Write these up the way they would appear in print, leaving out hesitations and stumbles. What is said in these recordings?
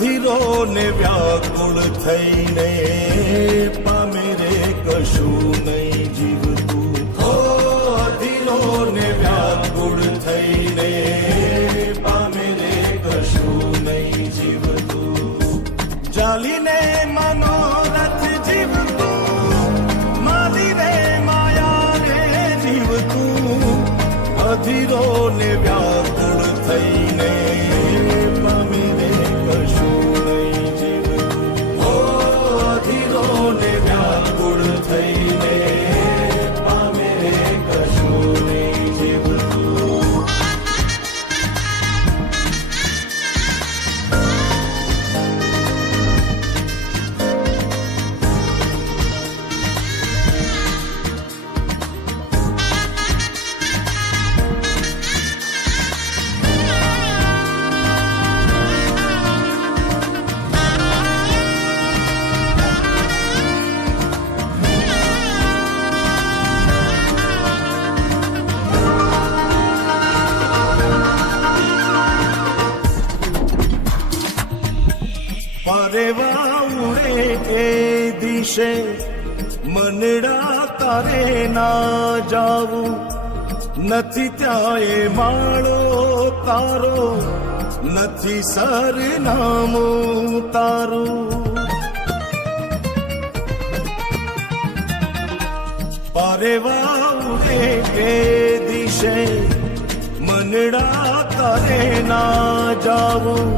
અધીરો ને વ્યાકુળ થઈને પામે રે કશું નહીં જીવતું. હો અધીરો ને વ્યાકુળ થઈને પામે રે કશું નહીં જીવતું. ચાલીને મનોરથ જીવતું, માલીને માયા રે જીવતું. અધીરો ને વ્યાકુળ થઈને પામે રે કશું નહીં જીવતું. હો અધીરો ને વ્યાકુળ થઈને પામે રે કશું નહીં જીવતું. પરેવા ઉડે એ દિશે મનડા તારે ના જાવું. નથી ત્યાં એ માળો તારો, નથી સરનામું તારું. પરેવા ઉડે એ દિશે મનડા તારે ના જાવું.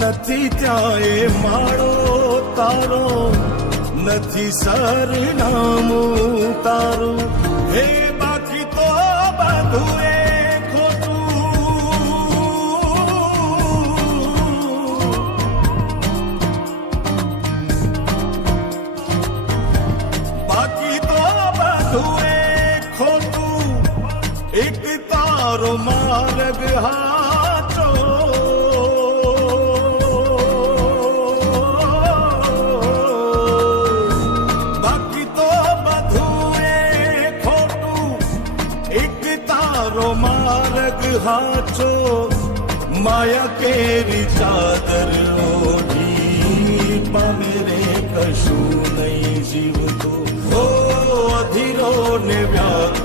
નથી ત્યાં એ માળો તારો, નથી સરનામું તારું. હે બાકી તો બધું એ ખોટું. બાકી તો બધું એ ખોટું. એક તારો માર્ગ હાચો. માર્ગ હાચો. માયા કેરી ચાદર ઓઢી પામે રે કશું નહીં જીવતું. હો અધીરો ને વ્યાકુળ